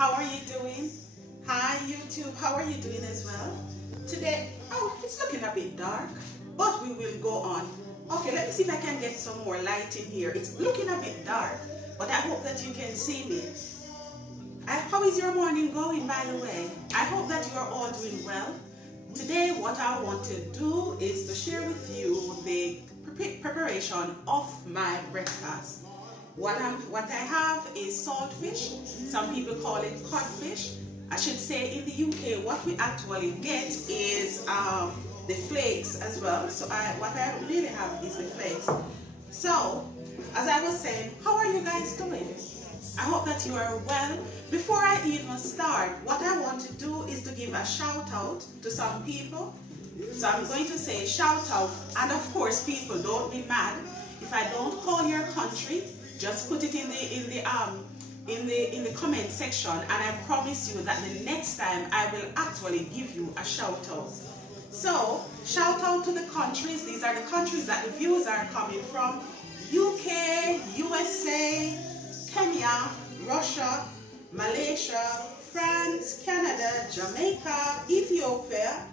How are you doing? Hi YouTube, how are you doing as well? Today, oh, it's looking a bit dark, but we will go on. Okay, let me see if I can get some more light in here. It's looking a bit dark, but I hope that you can see me. How is your morning going, by the way? I hope that you are all doing well. Today, what I want to do is to share with you the preparation of my breakfast. What I have is saltfish. Some people call it codfish. I should say in the UK, what we actually get is the flakes as well. So what I really have is the flakes. So, as I was saying, how are you guys doing? I hope that you are well. Before I even start, what I want to do is to give a shout out to some people. So I'm going to say shout out, and of course, people, don't be mad if I don't call your country. Just put it in the comment section, and I promise you that the next time I will actually give you a shout out. So shout out to the countries. These are the countries that the views are coming from: UK, USA, Kenya, Russia, Malaysia, France, Canada, Jamaica, Ethiopia,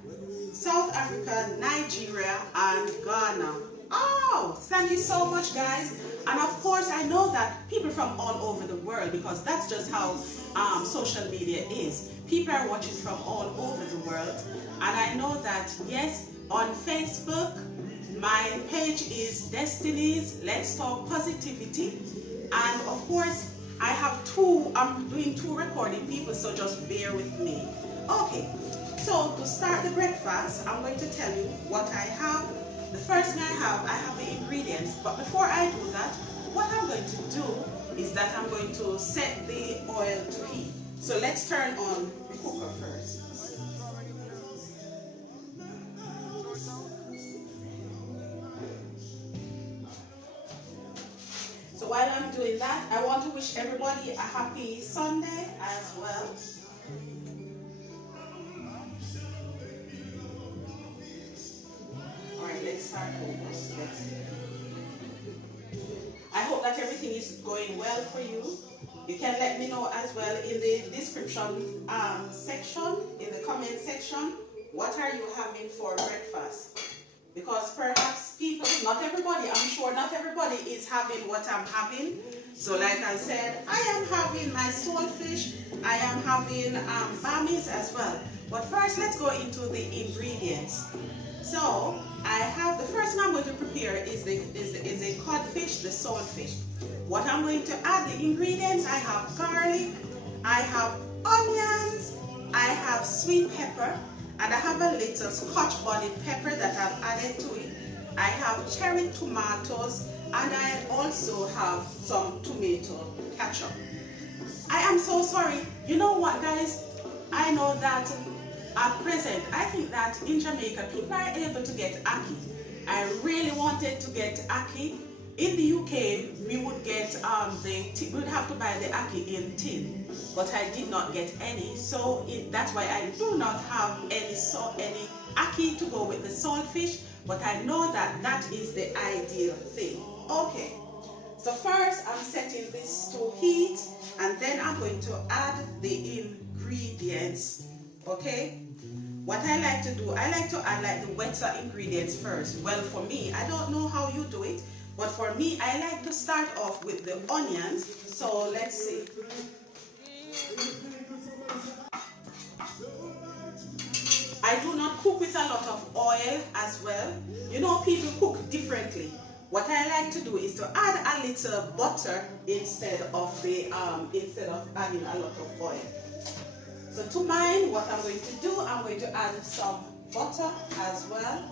South Africa, Nigeria, and Ghana. Oh, thank you so much, guys. And of course, I know that people from all over the world, because that's just how social media is. People are watching from all over the world. And I know that, yes, on Facebook, my page is Destiny's Let's Talk Positivity. And of course, I'm doing two recording people, so just bear with me. Okay, so to start the breakfast, I'm going to tell you what I have. The first thing I have the ingredients, but before I do that, what I'm going to do is that I'm going to set the oil to heat. So let's turn on the cooker first. So while I'm doing that, I want to wish everybody a happy Sunday as well. Alright, let's start over. I hope that everything is going well for you. You can let me know as well in the description section, in the comment section, what are you having for breakfast? Because perhaps people, not everybody, I'm sure not everybody is having what I'm having. So like I said, I am having my saltfish, I am having bummies as well. But first, let's go into the ingredients. So I have, the first thing I'm going to prepare is a codfish, the saltfish. What I'm going to add, the ingredients, I have garlic, I have onions, I have sweet pepper, and I have a little scotch-bonnet pepper that I've added to it. I have cherry tomatoes, and I also have some tomato ketchup. I am so sorry. You know what, guys? I know that at present, I think that in Jamaica, people are able to get ackee. I really wanted to get ackee. In the UK, we would get we would have to buy the ackee in tin, but I did not get any. So that's why I do not have any ackee to go with the saltfish. But I know that that is the ideal thing. Okay. So first, I'm setting this to heat, and then I'm going to add the ingredients. Okay. What I like to do, I like to add like the wetter ingredients first. Well, for me, I don't know how you do it, but for me, I like to start off with the onions. So let's see. I do not cook with a lot of oil as well. You know, people cook differently. What I like to do is to add a little butter instead of adding a lot of oil. So to mine, what I'm going to do, I'm going to add some butter as well.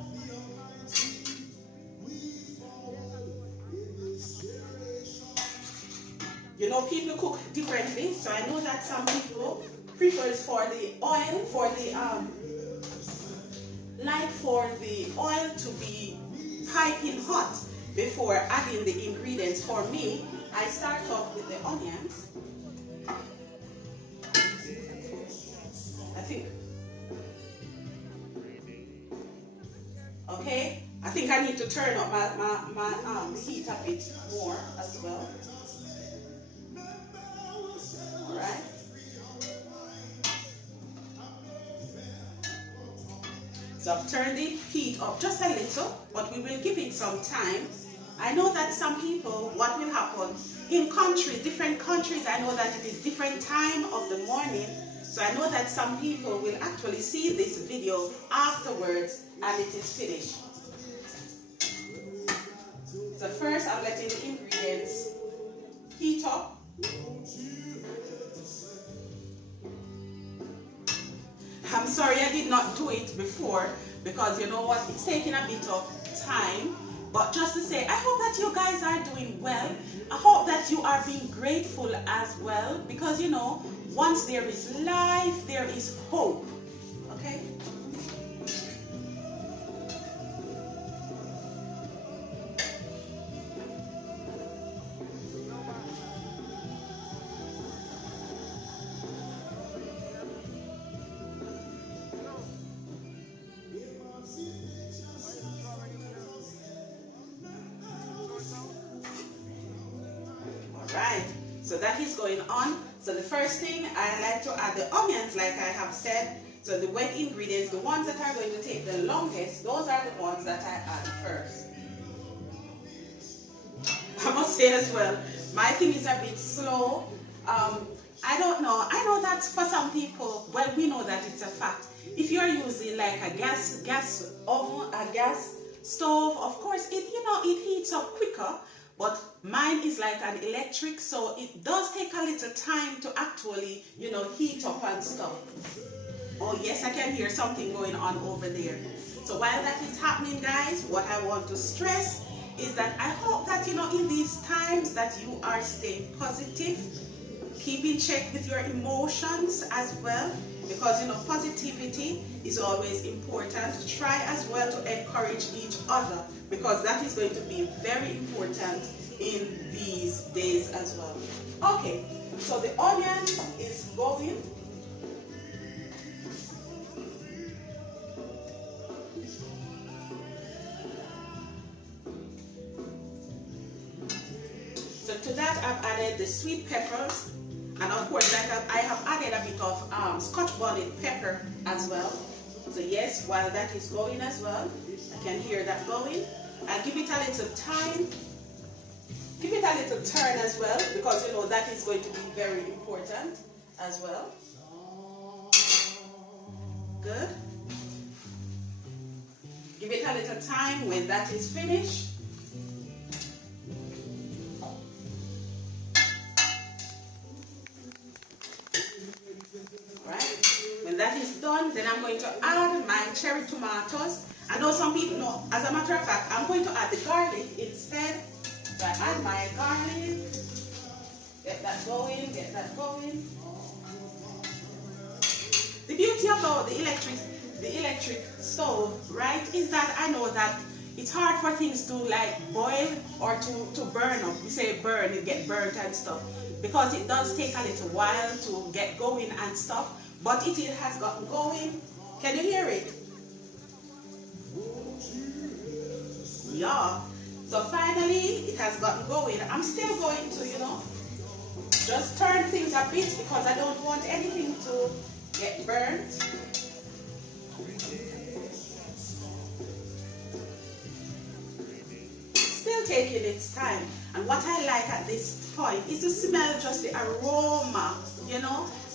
You know, people cook differently, so I know that some people prefers for the oil, for the oil to be piping hot before adding the ingredients. For me, I start off with the onions. Okay, I think I need to turn up my heat a bit more as well. Alright. So I've turned the heat up just a little, but we will give it some time. I know that some people, what will happen in countries, different countries, I know that it is different time of the morning. So I know that some people will actually see this video afterwards and it is finished. So first I'm letting the ingredients heat up. I'm sorry I did not do it before because you know what, it's taking a bit of time. But just to say, I hope that you guys are doing well. I hope that you are being grateful as well because you know, once there is life, there is hope. Okay? Right, so that is going on. So the first thing, I like to add the onions like I have said. So the wet ingredients, the ones that are going to take the longest, those are the ones that I add first. I must say as well, my thing is a bit slow. I don't know. I know that for some people, well, we know that it's a fact. If you're using like a gas oven, a gas stove, of course, it heats up quicker. But mine is like an electric, so it does take a little time to actually, heat up and stuff. Oh yes, I can hear something going on over there. So while that is happening, guys, what I want to stress is that I hope that, in these times that you are staying positive, keep in check with your emotions as well, because, positivity is always important. Try as well to encourage each other, because that is going to be very important in these days as well. Okay, so the onion is going. So to that I've added the sweet peppers, and of course I have added a bit of Scotch bonnet pepper as well. So yes, while that is going as well, I can hear that going. I'll give it a little time. Give it a little turn as well, because that is going to be very important as well. Good. Give it a little time. When that is finished, when that is done, then I'm going to add my cherry tomatoes. I know some people know, as a matter of fact, I'm going to add the garlic instead. So I add my garlic, get that going, get that going. The beauty about the electric stove, right, is that I know that it's hard for things to like boil or to burn up. We say burn, it get burnt and stuff, because it does take a little while to get going and stuff. But it has gotten going. Can you hear it? Yeah. So finally, it has gotten going. I'm still going to, just turn things a bit because I don't want anything to get burnt. Still taking its time. And what I like at this point is to smell just the aroma,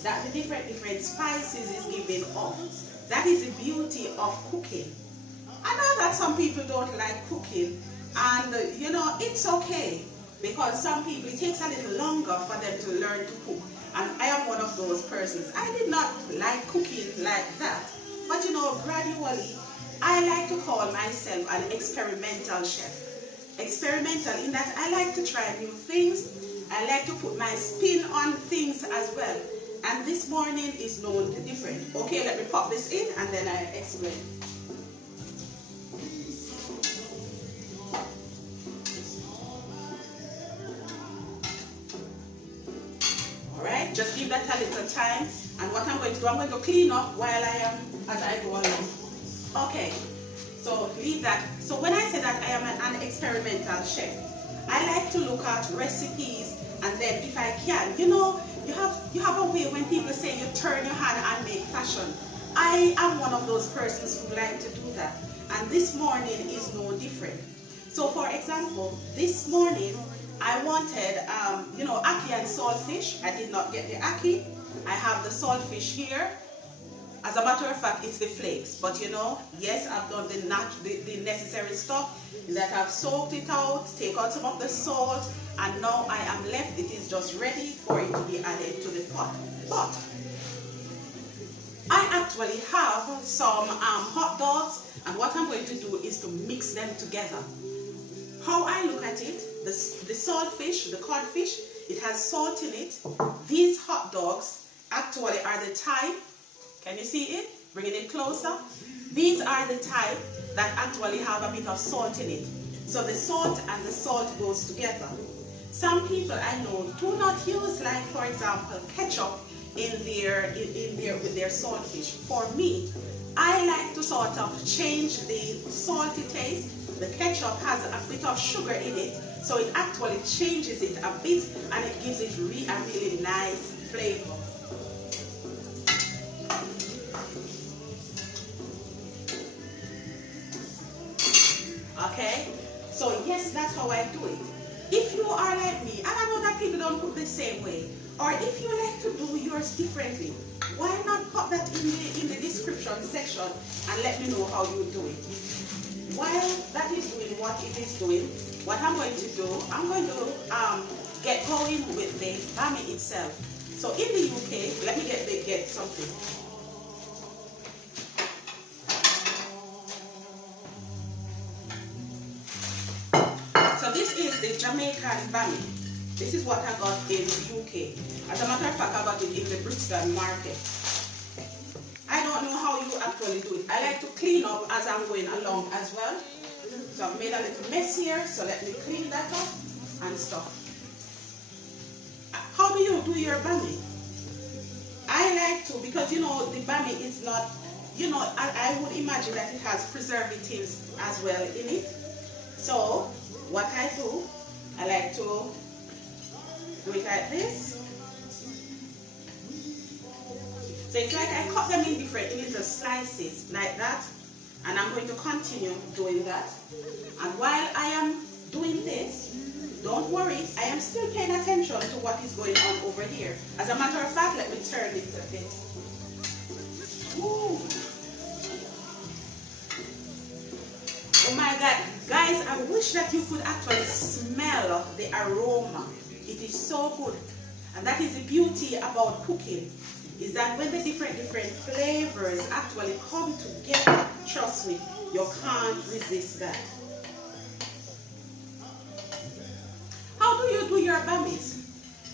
that the different spices is giving off. That is the beauty of cooking. I know that some people don't like cooking, and it's okay, because some people, it takes a little longer for them to learn to cook, and I am one of those persons. I did not like cooking like that, but gradually I like to call myself an experimental chef. Experimental in that I like to try new things. I like to put my spin on things as well. And this morning is no different. Okay, let me pop this in and then I explain. Alright, just give that a little time. And what I'm going to do, I'm going to clean up while as I go along. Okay, so leave that. So when I say that I am an experimental chef, I like to look at recipes, and then if I can, you have a way when people say you turn your hand and make fashion. I am one of those persons who like to do that. And this morning is no different. So for example, this morning I wanted, ackee and saltfish. I did not get the ackee. I have the saltfish here. As a matter of fact, it's the flakes. But yes, I've done the necessary stuff, that I've soaked it out, take out some of the salt, and now I am left. It is just ready for it to be added to the pot. But I actually have some hot dogs, and what I'm going to do is to mix them together. How I look at it, the saltfish, the codfish, it has salt in it. These hot dogs actually are the type, can you see it? Bringing it closer. These are the type that actually have a bit of salt in it. So the salt and the salt goes together. Some people I know do not use, like for example, ketchup with their saltfish. For me, I like to sort of change the salty taste. The ketchup has a bit of sugar in it, so it actually changes it a bit, and it gives it a really nice flavor. Okay, so yes, that's how I do it. If you are like me, and I know that people don't cook the same way, or if you like to do yours differently, why not put that in the description section and let me know how you do it. While that is doing what it is doing, what I'm going to do, I'm going to get going with the bummy itself. So in the UK, let me get something. So this is the Jamaican bummy. This is what I got in the UK. As a matter of fact, I got it in the Brixton market. I don't know how you actually do it. I like to clean up as I'm going along as well. So I've made a little mess here, so let me clean that up and stuff. How do you do your bummy? I like to, because the bummy is not, I would imagine that it has preservatives as well in it. So what I do, I like to do it like this. So it's like I cut them in different little slices like that, and I'm going to continue doing that. And while I am doing this, don't worry, I am still paying attention to what is going on over here. As a matter of fact, let me turn it a bit. Ooh. Oh my God, guys, I wish that you could actually smell the aroma. It is so good. And that is the beauty about cooking, is that when the different flavors actually come together, trust me, you can't resist that. How do you do your bummies?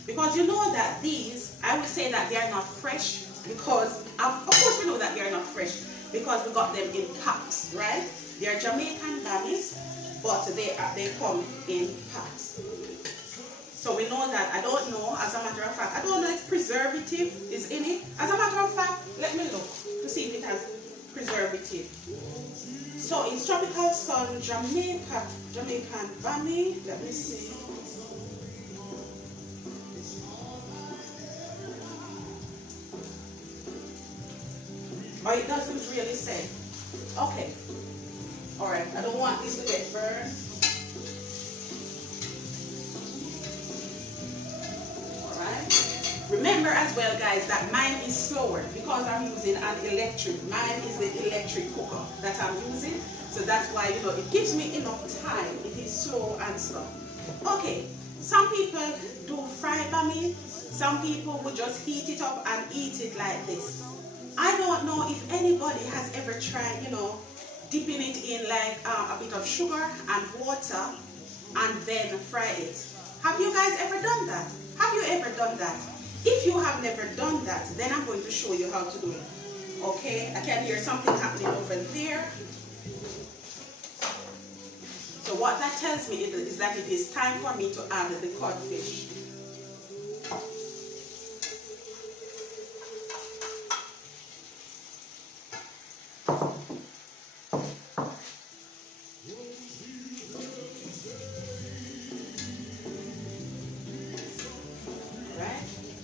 Because you know that these, I would say that they are not fresh, because, of course we know that they are not fresh, because we got them in packs, right? They are Jamaican bummies, but they come in packs. So we know that, I don't know, as a matter of fact, I don't know if preservative is in it. As a matter of fact, let me look to see if it has preservative. So it's Tropical Sun Jamaican bummy. Let me see. Oh, it doesn't really say. Okay. Alright, I don't want this to get burned. Remember as well, guys, that mine is slower because I'm using an electric. Mine is the electric cooker that I'm using. So that's why, it gives me enough time. It is slow and stuff. Okay, some people do fry bummy. Some people would just heat it up and eat it like this. I don't know if anybody has ever tried, dipping it in like a bit of sugar and water and then fry it. Have you guys ever done that? Have you ever done that? If you have never done that, then I'm going to show you how to do it. Okay, I can hear something happening over there. So what that tells me is that it is time for me to add the codfish.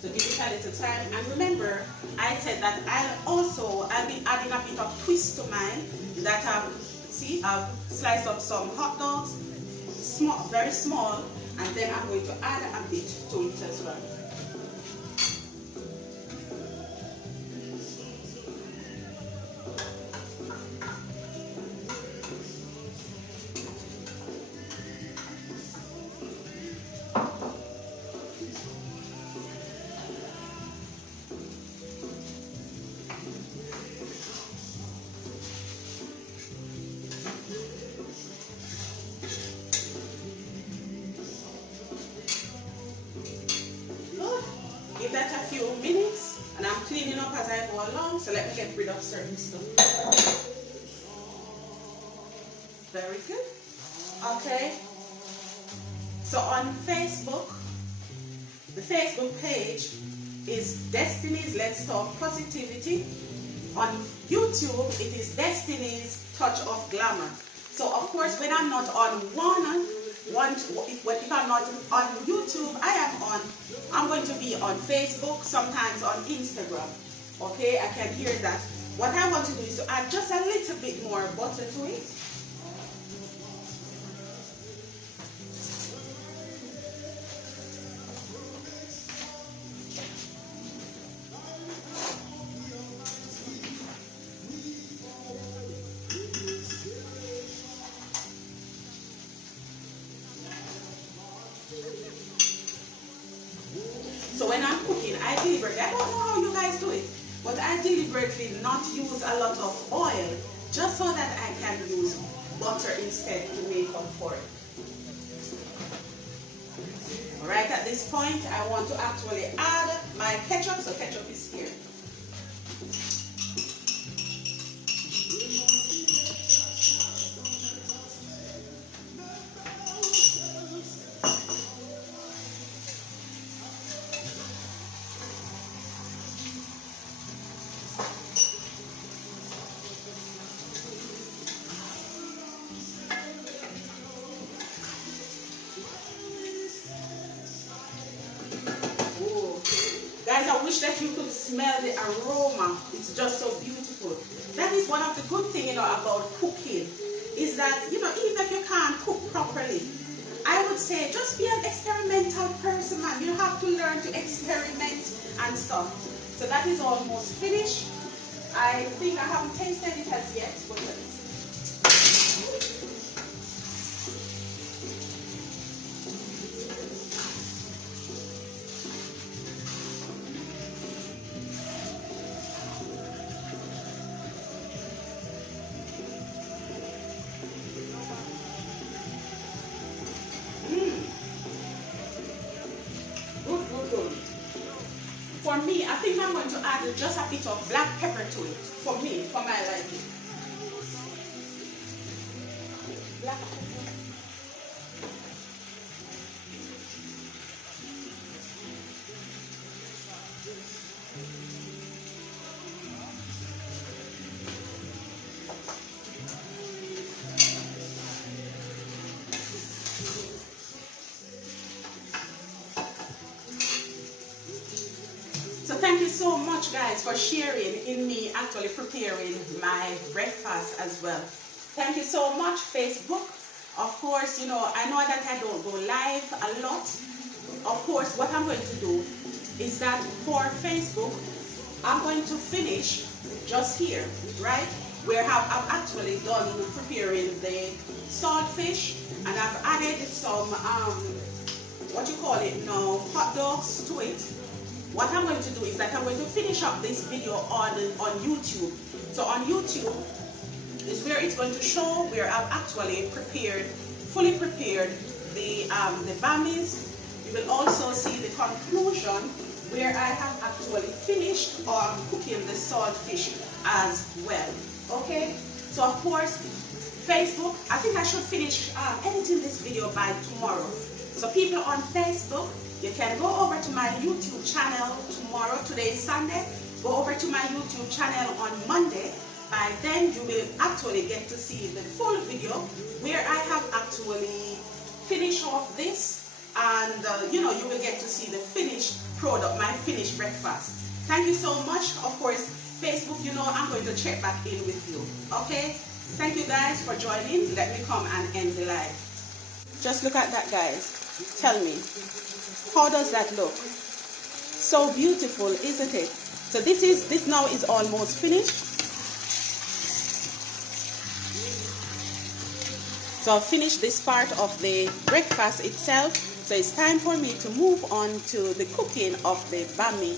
So give it a little time. And remember, I said that I'll be adding a bit of twist to mine. That I've sliced up some hot dogs, small, very small, and then I'm going to add a bit to it as well. Give that a few minutes, and I'm cleaning up as I go along, so let me get rid of certain stuff. Very good. Okay. So on Facebook, the Facebook page is Destiny's Let's Talk Positivity. On YouTube, it is Destiny's Touch of Glamour. So of course, when I'm not on if I'm not on YouTube, I'm going to be on Facebook, sometimes on Instagram. Okay, I can hear that. What I want to do is to add just a little bit more butter to it. So when I'm cooking, I deliberately, I don't know how you guys do it, but I deliberately not use a lot of oil, just so that I can use butter instead to make up for it. Alright, at this point, I want to actually add my ketchup, so ketchup is here. Guys, I wish that you could smell the aroma. It's just so beautiful. That is one of the good things, about cooking, is that, even if you can't cook properly, I would say just be an experimental person, man. You have to learn to experiment and stuff. So that is almost finished. I think I haven't tasted it as yet, but let me see. For me, I think I'm going to add just a bit of black pepper to it. For me, for my liking. Black pepper. So thank you so much, guys, for sharing in me actually preparing my breakfast as well. Thank you so much, Facebook. Of course, I know that I don't go live a lot. Of course, what I'm going to do is that for Facebook, I'm going to finish just here, right? Where I've actually done preparing the saltfish, and I've added some, hot dogs to it. What I'm going to do is that I'm going to finish up this video on YouTube. So on YouTube is where it's going to show where I've actually fully prepared the bummies. You will also see the conclusion where I have actually finished cooking the saltfish as well. Okay, so of course, Facebook, I think I should finish editing this video by tomorrow. So people on Facebook, you can go over to my YouTube channel tomorrow. Today is Sunday. Go over to my YouTube channel on Monday. By then, you will actually get to see the full video where I have actually finished off this and you know, you will get to see the finished product, my finished breakfast. Thank you so much. Of course, Facebook, you know, I'm going to check back in with you. Okay? Thank you guys for joining. Let me come and end the live. Just look at that, guys. Tell me, how does that look? So beautiful, isn't it? So this now is almost finished. So I've finished this part of the breakfast itself. So it's time for me to move on to the cooking of the bummy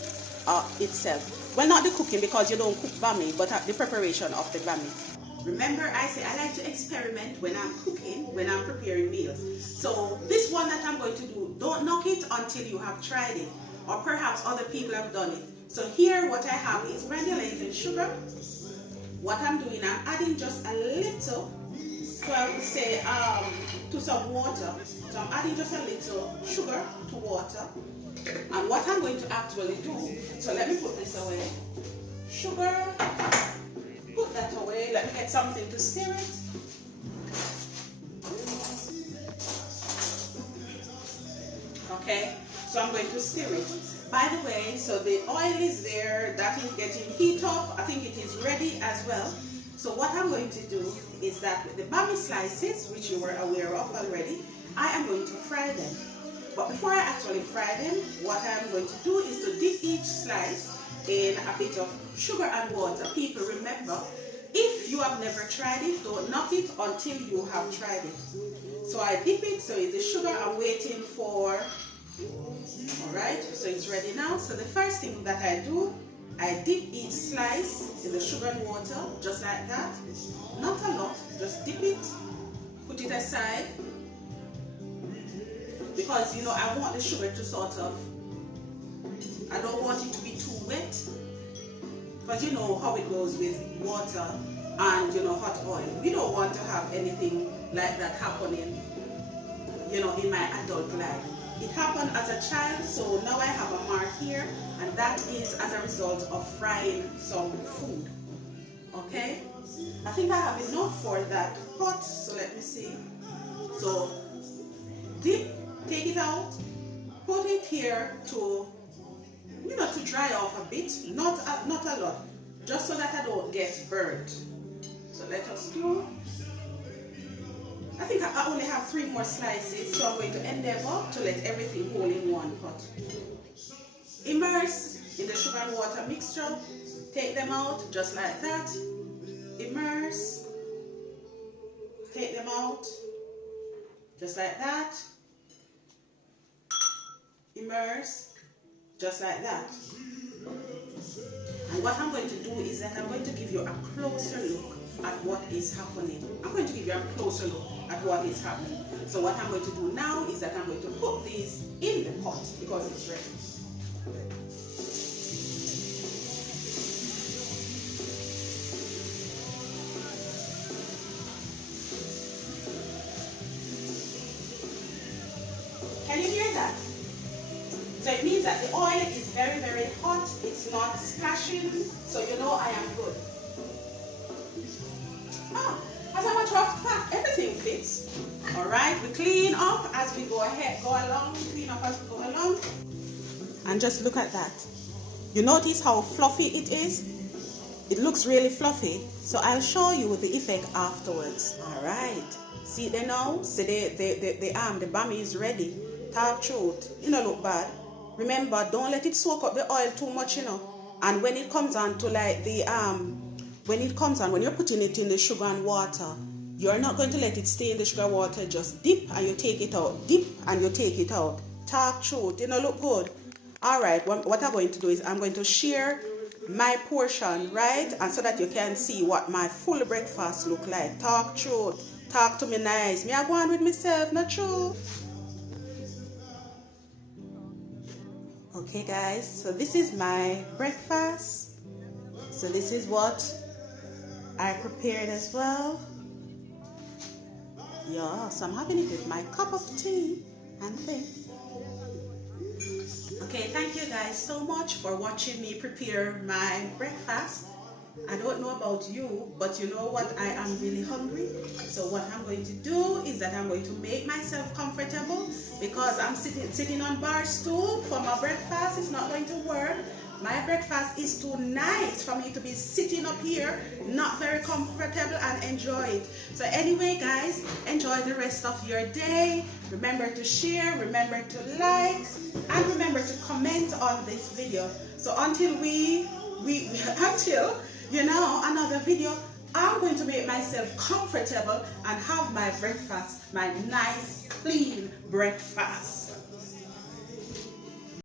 itself. Well, not the cooking, because you don't cook bummy, but the preparation of the bummy. Remember, I say I like to experiment when I'm cooking, when I'm preparing meals. So this one that I'm going to do, don't knock it until you have tried it, or perhaps other people have done it. So here what I have is granulated sugar. What I'm doing, I'm adding just a little, so I would say to some water. So I'm adding just a little sugar to water. And what I'm going to actually do, so let me put this away. Sugar, put that away. Let me get something to stir it. Okay, so I'm going to stir it. By the way, so the oil is there, that is getting heat up. I think it is ready as well. So what I'm going to do is that with the bummy slices, which you were aware of already, I am going to fry them. But before I actually fry them, what I'm going to do is to dip each slice in a bit of sugar and water. People, remember, if you have never tried it, don't knock it until you have tried it. So I dip it, so the sugar I'm waiting for. Alright, so it's ready now. So the first thing that I do, I dip each slice in the sugar and water, just like that. Not a lot, just dip it, put it aside. Because, you know, I want the sugar to sort of, I don't want it to be too wet. But you know how it goes with water and, you know, hot oil. We don't want to have anything like that happening, you know, in my adult life. It happened as a child, so now I have a mark here, and that is as a result of frying some food. Okay? I think I have enough for that pot, so let me see. So, dip, take it out, put it here to, you know, to dry off a bit, not a lot, just so that I don't get burnt. So let us do. I think I only have 3 more slices, so I'm going to endeavor to let everything hold in one pot. Immerse in the sugar and water mixture. Take them out just like that. Immerse. Take them out just like that. Immerse just like that. And what I'm going to do is that I'm going to give you a closer look at what is happening. I'm going to give you a closer look at what is happening. So what I'm going to do now is that I'm going to put these in the pot because it's ready. Can you hear that? So it means that the oil is very, very hot. It's not splashing. So you know I am good. As a matter of fact, everything fits. Alright, we clean up as we go along, clean up as we go along. And just look at that. You notice how fluffy it is? It looks really fluffy. So I'll show you the effect afterwards. Alright. See there now? See the bummy is ready. Talk truth. You know, look bad. Remember, don't let it soak up the oil too much, you know. And when it comes on to like the when you're putting it in the sugar and water, you're not going to let it stay in the sugar and water. Just dip and you take it out. Dip and you take it out. Talk truth. You know, look good. All right. What I'm going to do is I'm going to share my portion, right? And so that you can see what my full breakfast look like. Talk truth. Talk to me nice. Me I go on with myself, not true. Okay, guys. So this is my breakfast. So this is what I prepared as well. Yeah, so I'm having it with my cup of tea and things. Okay, thank you guys so much for watching me prepare my breakfast. I don't know about you, but you know what? I am really hungry. So what I'm going to do is that I'm going to make myself comfortable because I'm sitting on bar stool for my breakfast. It's not going to work. My breakfast is too nice for me to be sitting up here, not very comfortable, and enjoy it. So anyway, guys, enjoy the rest of your day. Remember to share, remember to like, and remember to comment on this video. So until another video, I'm going to make myself comfortable and have my breakfast, my nice, clean breakfast.